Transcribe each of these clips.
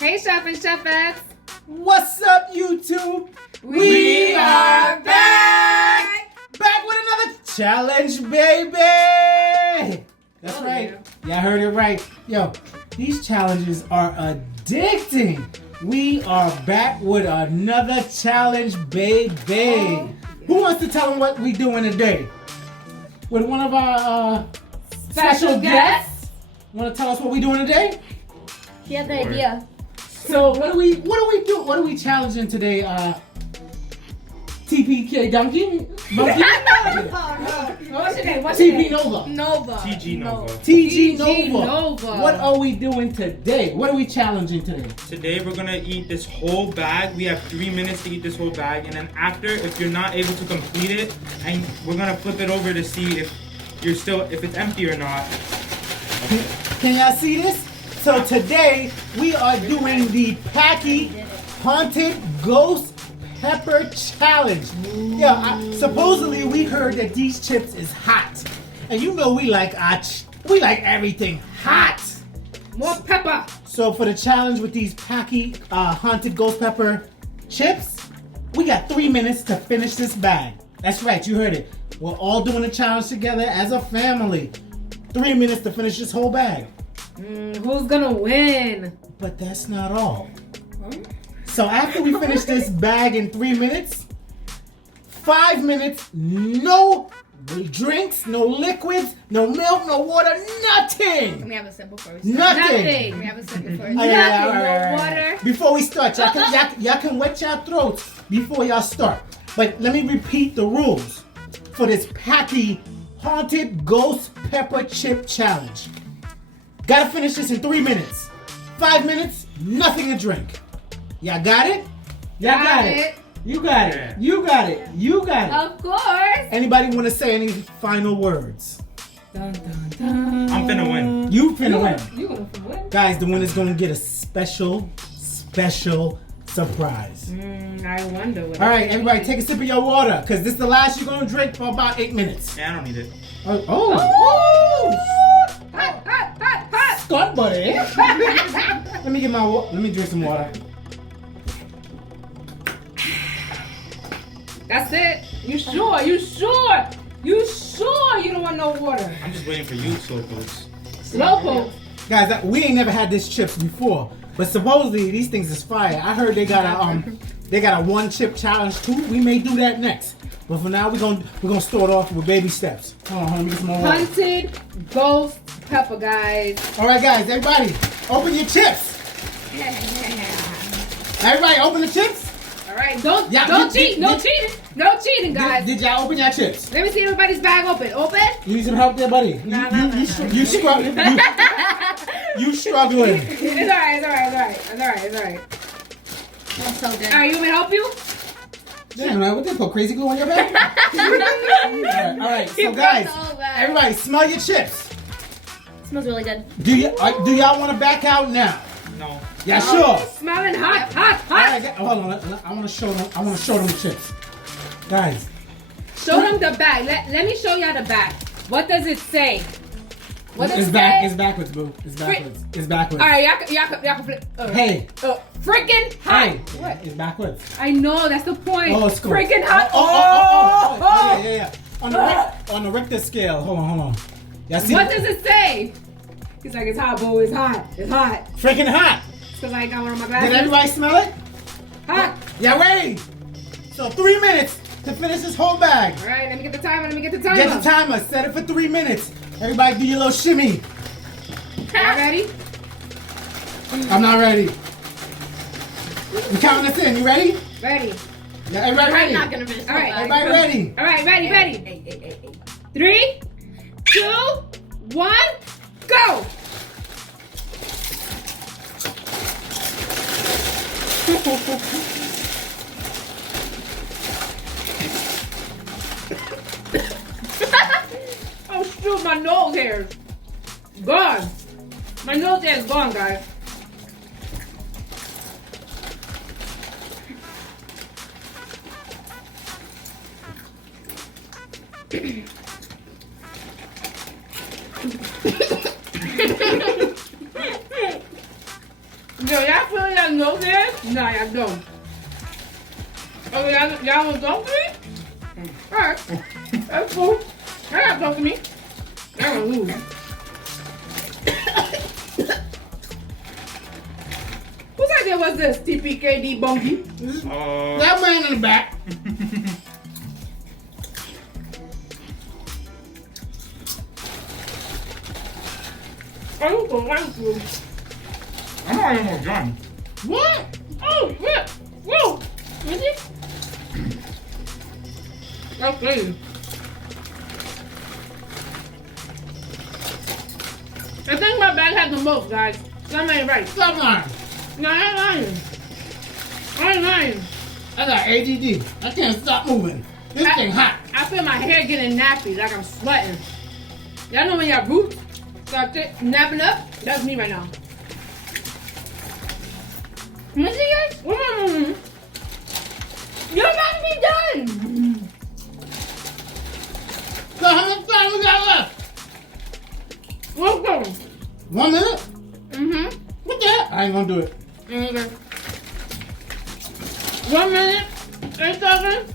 Hey, Chef and Chefettes. What's up, YouTube? We are back! Back with another challenge, baby! That's Oh, right. Yeah, I heard it right. Yo, these challenges are addicting. We are back with another challenge, baby. Oh, Who wants to tell them what we doing today? With one of our special guests? Want to tell us what we doing today? She had the idea. So what do we do? What are we challenging today? TPK Donkey? Monkey? What's your name? TP Nova. Nova. TG Nova. TG TG Nova. Nova. What are we doing today? What are we challenging today? Today we're gonna eat this whole bag. We have 3 minutes to eat this whole bag, and then after, if you're not able to complete it, and we're gonna flip it over to see if it's empty or not. Can y'all see this? So today we are doing the Paqui Haunted Ghost Pepper Challenge. Yeah, supposedly we heard that these chips is hot, and you know we like everything hot. More pepper. So for the challenge with these Paqui Haunted Ghost Pepper chips, we got 3 minutes to finish this bag. That's right, you heard it. We're all doing the challenge together as a family. 3 minutes to finish this whole bag. Who's gonna win? But that's not all. So after we finish this bag in 3 minutes, 5 minutes, no drinks, no liquids, no milk, no water, nothing. Let me have a simple first. Nothing. Let me have a simple first. Oh, yeah, Nothing, all right. no water. Before we start, y'all can wet your throats before y'all start. But let me repeat the rules for this Paqui Haunted Ghost Pepper Chip Challenge. Gotta finish this in 3 minutes. 5 minutes, nothing to drink. Y'all got it? Y'all got it. You got it. You got it. You got it. Of course. Anybody want to say any final words? Dun, dun, dun. I'm finna win. You finna win. You gonna win? Guys, the winner's gonna get a special surprise. I wonder what. All right, everybody, take a sip of your water, because this is the last you're gonna drink for about 8 minutes. Yeah, I don't need it. Oh. Hot, hot, hot, hot. Stunt buddy. Let me get my let me drink some water. That's it. You sure? You sure? You sure you don't want no water? I'm just waiting for you, Slowpokes. Slowpoke. Guys, we ain't never had this chips before, but supposedly these things is fire. I heard they got a one chip challenge too. We may do that next, but for now we're gonna start off with baby steps. Hold on, let me get some more water. Hunted ghost pepper, guys. All right, guys, everybody, open your chips. Everybody, open the chips. All right, don't cheat. No cheating, guys. Did y'all open your chips? Let me see everybody's bag open. Open. You need some help there, buddy. You struggling. You struggling. It's alright. That's so good. All right, you want me to help you? Damn, man, what they put crazy glue on your bag? All right. So guys, everybody, smell your chips. Smells really good. Do y'all want to back out now? No. Yeah, sure. Smelling hot. All right, hold on. I want to show them. I want to show them the chips, guys. Show them the bag. Let me show y'all the bag. What does it say? What does It's it back. say? It's backwards, boo. It's backwards. It's backwards. All right, y'all can flip. Hey. Freaking hot. Hey. What? It's backwards. I know, that's the point. Oh, it's cool. Freaking hot. Oh, yeah. On the Richter scale. Hold on. Y'all see? What does it say? He's like, it's hot, boo. It's hot. It's hot. Freaking hot. Because I ain't got one of my glasses. Did everybody smell it? Hot. Y'all ready? So 3 minutes to finish this whole bag. All right, let me get the timer. Get the timer. Set it for 3 minutes. Everybody do your little shimmy. Y'all ready? I'm not ready. We counting us in. You ready? Ready. Yeah, everybody ready? I'm not gonna finish. All right, Everybody ready? All right, ready. Hey. 3, 2, 1, go. Oh shoot, my nose hair is gone. My nose hair is gone, guys. Yo, y'all feeling know this? No, y'all don't. Oh, y'all want to talk to me? Alright. That's cool. Y'all gotta talk to me. Y'all gonna lose. Whose idea was this, TPKD Bunky? That man in the back. Oh, you can like you. I'm not almost done. What? Oh, shit. Whoa. Is it? That's crazy. I think my bag had the most, guys. Something ain't right. Stop lying. No, I ain't lying. I ain't lying. I got ADD. I can't stop moving. This thing hot. I feel my hair getting nappy, like I'm sweating. Y'all know when y'all roots start napping up? That's me right now. What's it, guys? You're about to be done. So how much time we got left? Let's go. 1 minute? Mm-hmm. What the heck? I ain't gonna do it. Okay. 1 minute, 8 seconds.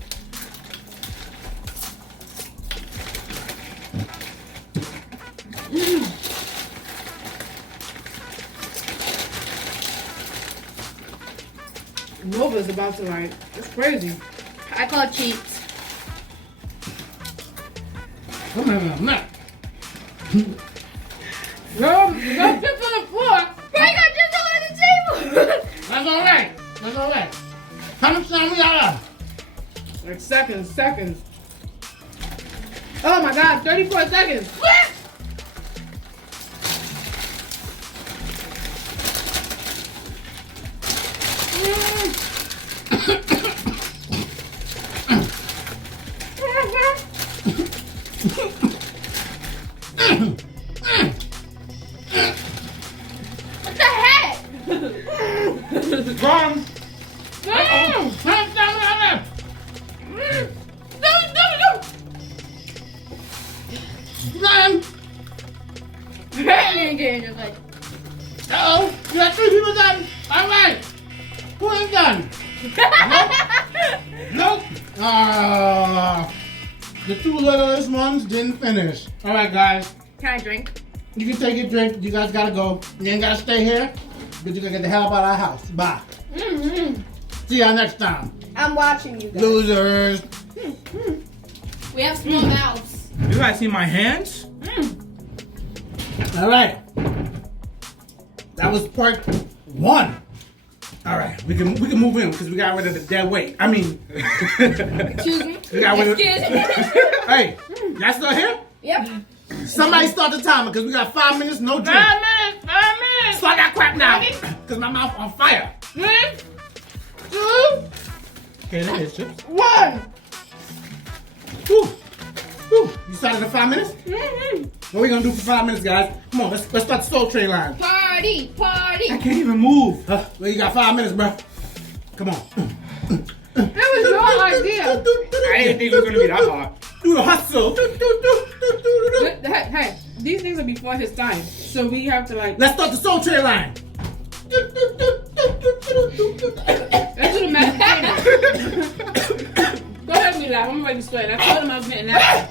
Nova's about to like, it's crazy. I call it cheats. Come on, I'm not. Girl, chips on the floor. Bro, I got chips all on the table. That's alright. That's alright. How much time we got left? Like seconds. Oh my God, 34 seconds. What? What the heck? Gone. How much time we got left? None. Uh-oh. You got 3 people done. Alright. Who ain't done? Nope. The 2 littlest ones didn't finish. Alright, guys. Can I drink? You can take your drink. You guys gotta go. You ain't gotta stay here, but you gotta get the hell out of our house. Bye. See y'all next time. I'm watching you guys. Losers. We have small mouths. You guys see my hands? Alright. That was part 1. Alright, we can move in because we got rid of the dead weight. I mean, Excuse me? we got rid of. Excuse me? Hey, y'all still here? Yep. Somebody start the timer because we got 5 minutes, no drink. 5 minutes. Start that crap now because my mouth on fire. 3, 2, Okay, that is chips. 1. Woo. Woo. You started in 5 minutes? What we gonna do for 5 minutes, guys? Come on, let's start the soul train line. Party. I can't even move. Well, you got 5 minutes, bro. Come on. That was your idea. I didn't think it was gonna be that hot. Do the hustle. Hey, these things are before his time. So we have to like, Let's start the soul train line. let's do the magic. Go ahead, me laugh. I'm ready to sweat. I told him I was getting that.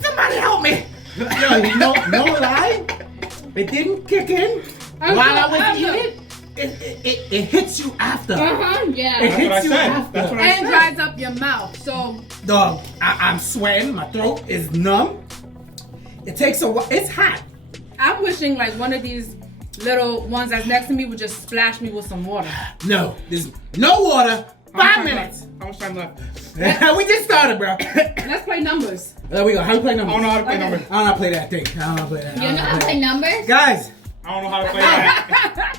Somebody help me. Yo, no lie. It didn't kick in while I was eating. It hits you after. Yeah. It That's what I hits you said. after. That's what I And said. dries up your mouth. So Dog, I'm sweating. My throat is numb. It takes a while. It's hot. I'm wishing like one of these little ones that's next to me would just splash me with some water. No, there's no water. How much 5 time minutes. left? How much time left? We just started, bro. Let's play numbers. There we go. How do you play I numbers? don't know how to play Okay. numbers. I don't know how to play that thing. I don't know how to play that. You know how to play numbers? Guys, I don't know how to play that.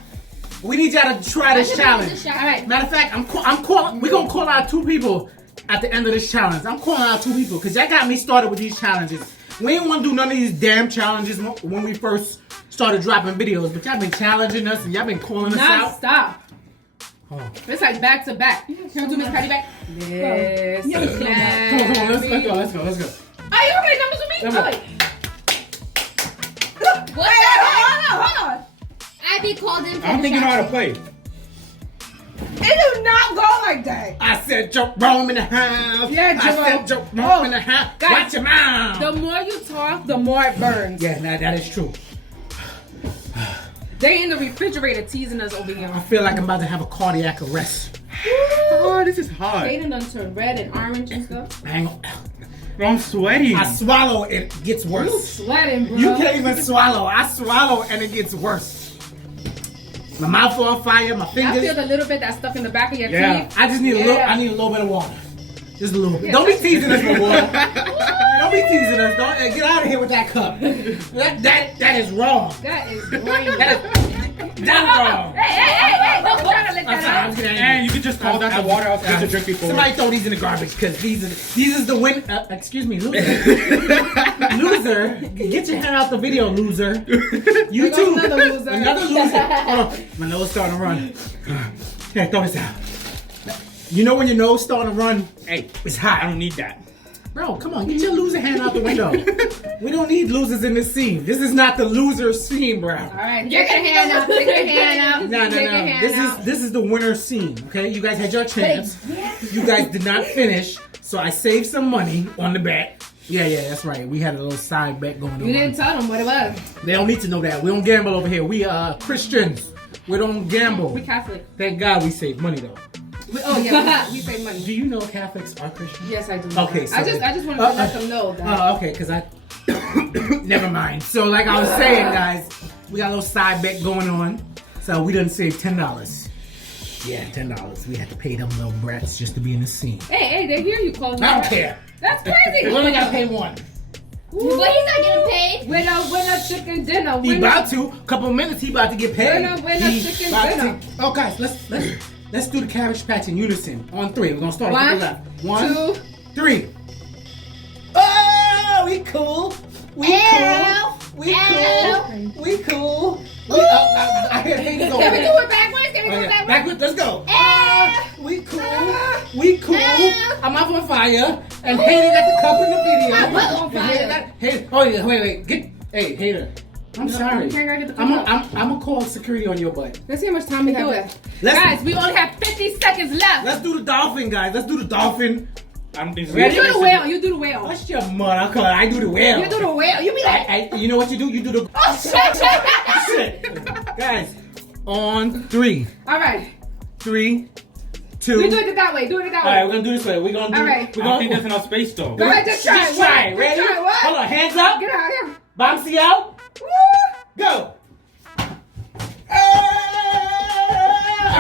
we need y'all to try this challenge. All right. Matter of fact, I'm calling. We're gonna call out 2 people at the end of this challenge. I'm calling out 2 people because y'all got me started with these challenges. We didn't want to do none of these damn challenges when we first started dropping videos, but y'all been challenging us and y'all been calling us out. Non-stop. Hold on. It's like back to back. Can we do Miss Patty back? Yes. Come on, let's go. Are you gonna play numbers with me? Come Oh, on. wait. What? Hold on. I be called in for I don't think you know how to play. It do not go like that. I said Jerome in the house. Yeah, I said Jerome in the house. Watch your mouth. The more you talk, the more it burns. Yeah, nah, that is true. They in the refrigerator teasing us over here. I feel like I'm about to have a cardiac arrest. Oh, this is hot. Hayden done turned red and orange and stuff. Hang on. I'm sweating. I swallow, it gets You worse. sweating, bro. You can't even swallow. I swallow and it gets worse. My mouth on fire, my I fingers. feel the little bit that's stuck in the back of your Yeah, teeth. I just need a little. Yeah. I need a little bit of water. Just a little bit. Yeah, Don't be that's- teasing us with water. Don't be teasing us. Don't get out of here with that cup. That is wrong. That is great. That's wrong. Hey, don't be trying to lick I'm sorry, that I'm up. just kidding. And you could just call that the water I was supposed to drink before. Somebody throw these in the garbage because these is the win. Excuse me, loser. Loser, get your hand out the video, loser. You There too. goes another loser. Another loser. Hold on, my nose starting to run. Here, throw this out. You know when your nose starting to run? Hey, It's I hot. don't need that. Bro, come on, get your loser hand out the window. We don't need losers in this scene. This is not the loser scene, bro. All right, stick your hand out. Stick your hand out. No. Stick your hand out. This is the winner scene. Okay, you guys had your chance. You guys did not finish, so I saved some money on the bet. Yeah, that's right. We had a little side bet going on. You didn't tell them what it was. They don't need to know that. We don't gamble over here. We are Christians. We don't gamble. We Catholic. Thank God we save money though. We save money. Do you know Catholics are Christians? Yes, I do. Okay, so I just wanted to let them know that. Oh, okay, because I. Never mind. So, like I was saying, guys, we got a little side bet going on. So, we done saved $10. Yeah, $10. We had to pay them little brats just to be in the scene. Hey, they hear you close. I don't care. That's crazy. We only got to pay one. But he's not getting paid. Winner chicken dinner. He Winner. about to. Couple minutes, he about to get paid. Winner, He chicken about to dinner. Oh, guys, let's do the Cabbage Patch in unison. On 3. We're going to start off with the left. 1, 2. 3. Oh, we cool. We Ow. cool. We Ow. cool. We cool. I hear haters over Can we there. do it backwards? Can we do it Okay, backwards? backwards, let's go. Ow. We cool. We cool. Ow. I'm off on fire. And hater got the cup in the video. I'm not on And hater fire. got- Hater, oh yeah, wait. Hey, hater. I'm sorry. Can't I get the I'm cup? gonna call security on your butt. Let's see how much time we have Do it. left. Let's- Guys, we only have 50 seconds left. Let's do the dolphin, guys. Let's do the dolphin. I don't think so. You do the whale. You do the whale. What's your mother? I do the whale. You do the whale. You be like, You know what you do? You do the oh shit. shit. Guys, on 3. All right. 3, 2. We do it that way. Do it that All right, way. we're gonna do this way. We're gonna do. All right. We're I don't think gonna. there's enough space though. Go ahead, just try. Just try it. Just Ready? try. What? Hold on. Hands up. Get out of here. Bouncy out. Woo. Go. All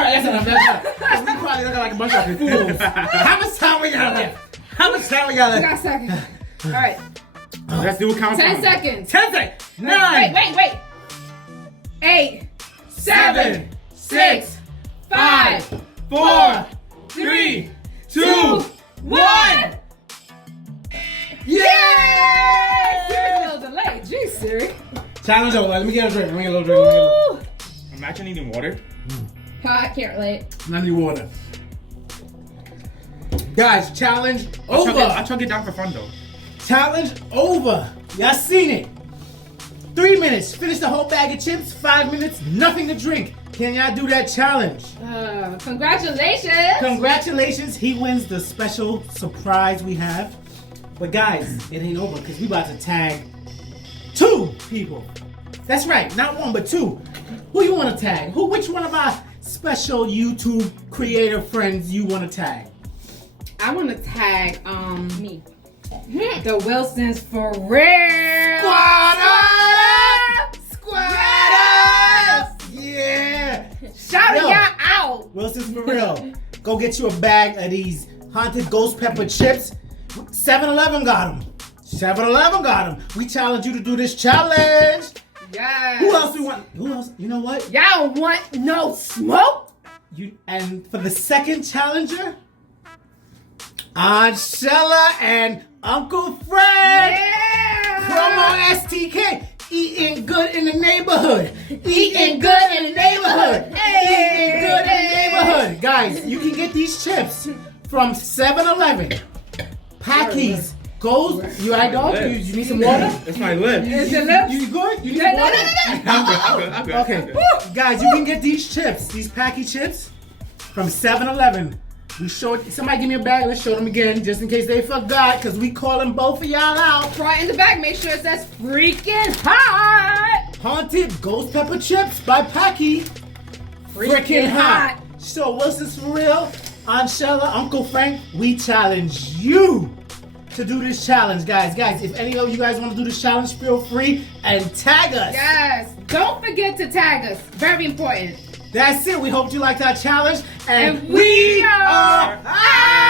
right, that's enough. That's enough. We probably look like a bunch of fools. How much time we got left? How much time we got We left? got seconds. All right. Let's do a countdown. 10 seconds. 10 seconds. 9. Wait. 8, 7, 6, 5, 4. 3, 2, 2. 1. Yeah! Siri, a little delay. Jeez, Siri. Challenge over. Let me get a drink. Let me get a little drink. Woo. Imagine eating water. I can't relate. I need water. Guys, challenge I'll over. chug it down for fun though. Challenge over. Y'all seen it. 3 minutes. Finish the whole bag of chips. 5 minutes. Nothing to drink. Can y'all do that challenge? Congratulations. Congratulations. He wins the special surprise we have. But guys, it ain't over because we about to tag 2 people. That's right. Not 1, but 2. Who you want to tag? Which one of our special YouTube creator friends you want to tag? I want to tag Me. the Wilsons for real. Squad up! Squad up! Yeah! Shout Yo. y'all out. Wilson's for real. Go get you a bag of these haunted ghost pepper chips. 7-Eleven got them. 7-Eleven got them. We challenge you to do this challenge. Yes. Who else we want? Who else? You know what? Y'all want no smoke? And for the second challenger, Aunt Shella and Uncle Fred. Yeah. Promo STK. Eating good in the neighborhood. Eating good in the neighborhood. Eating good in the neighborhood. Guys, you can get these chips from 7-Eleven. Paqui Goes. You alright, dog? You need some water? That's my lip. Is it lips? You good? You need No, some no, water? no, no, no. I'm good. Okay, guys, you can get these chips, these Paqui chips, from 7-Eleven. We showed, somebody give me a bag, let's show them again, just in case they forgot, because we calling both of y'all out. Front in the back, make sure it says freaking hot. Haunted Ghost Pepper Chips by Paqui. Freaking hot. So what's this for real? Aunt Shella, Uncle Frank, we challenge you to do this challenge, guys. Guys, if any of you guys want to do this challenge, feel free and tag us. Yes. Don't forget to tag us. Very important. That's it. We hope you liked our challenge. And we are out.